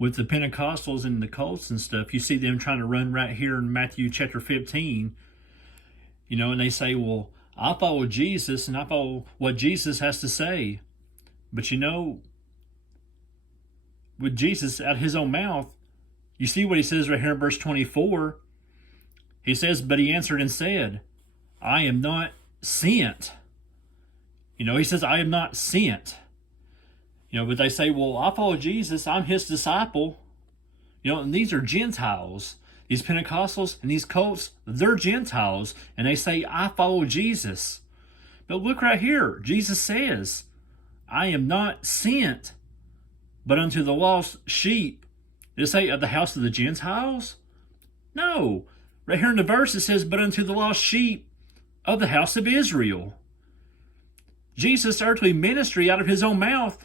with the Pentecostals and the cults and stuff. You see them trying to run right here in Matthew chapter 15, and they say, well, I follow Jesus and I follow what Jesus has to say. But with Jesus out of his own mouth, you see what he says right here in verse 24. He says, but he answered and said, I am not sent. He says, I am not sent. But they say, well, I follow Jesus. I'm his disciple. And these are Gentiles. These Pentecostals and these cults, they're Gentiles. And they say, I follow Jesus. But look right here. Jesus says, I am not sent, but unto the lost sheep. Did it say of the house of the Gentiles? No. Right here in the verse it says, but unto the lost sheep of the house of Israel. Jesus' earthly ministry out of his own mouth,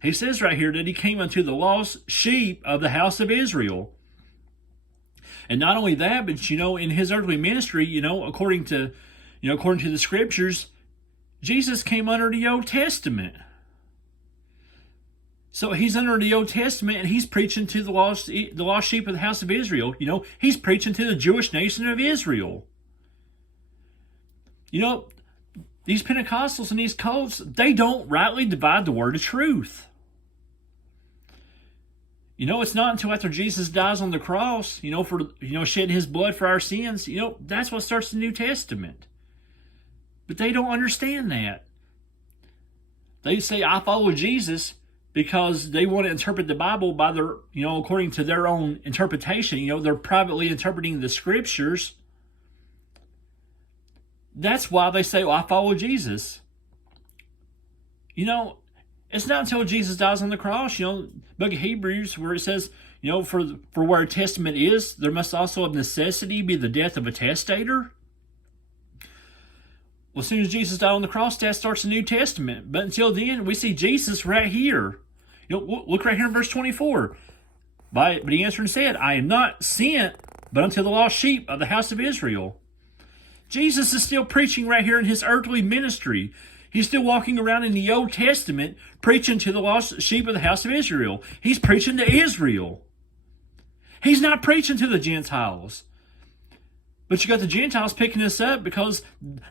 he says right here that he came unto the lost sheep of the house of Israel. And not only that, but in his earthly ministry, according to the scriptures, Jesus came under the Old Testament. So he's under the Old Testament and he's preaching to the lost sheep of the house of Israel. He's preaching to the Jewish nation of Israel. These Pentecostals and these cults, they don't rightly divide the word of truth. It's not until after Jesus dies on the cross, for shedding his blood for our sins, that's what starts the New Testament. But they don't understand that. They say, I follow Jesus, because they want to interpret the Bible by their, according to their own interpretation. They're privately interpreting the scriptures. That's why they say, well, I follow Jesus. It's not until Jesus dies on the cross, book of Hebrews, where it says, for where a testament is, there must also of necessity be the death of a testator. Well, as soon as Jesus died on the cross, that starts the New Testament. But until then, we see Jesus right here. Look right here in verse 24. But he answered and said, I am not sent, but unto the lost sheep of the house of Israel. Jesus is still preaching right here in his earthly ministry. He's still walking around in the Old Testament, preaching to the lost sheep of the house of Israel. He's preaching to Israel. He's not preaching to the Gentiles. But you got the Gentiles picking this up because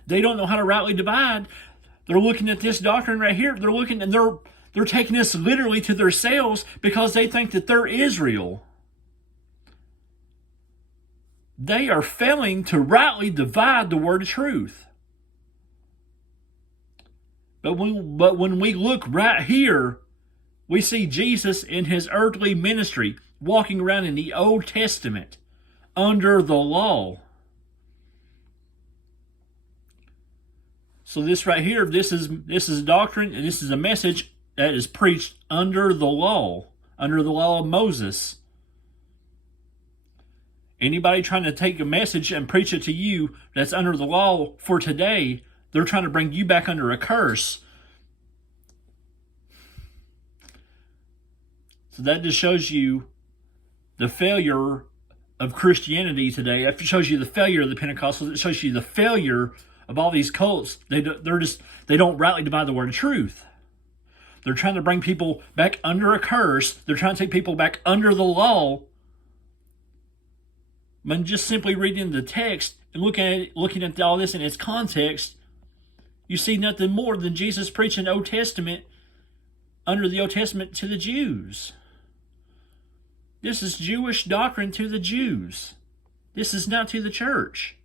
they don't know how to rightly divide. They're looking at this doctrine right here. They're looking and they're taking this literally to themselves because they think that they're Israel. They are failing to rightly divide the word of truth. But when we look right here, we see Jesus in his earthly ministry walking around in the Old Testament under the law. So this right here, this is doctrine, and this is a message that is preached under the law of Moses. Anybody trying to take a message and preach it to you that's under the law for today, they're trying to bring you back under a curse. So that just shows you the failure of Christianity today. That shows you the failure of the Pentecostals. It shows you the failure of all these cults. They don't rightly divide the word of truth. They're trying to bring people back under a curse. They're trying to take people back under the law. But just simply reading the text and looking at all this in its context, you see nothing more than Jesus preaching the Old Testament under the Old Testament to the Jews. This is Jewish doctrine to the Jews. This is not to the church.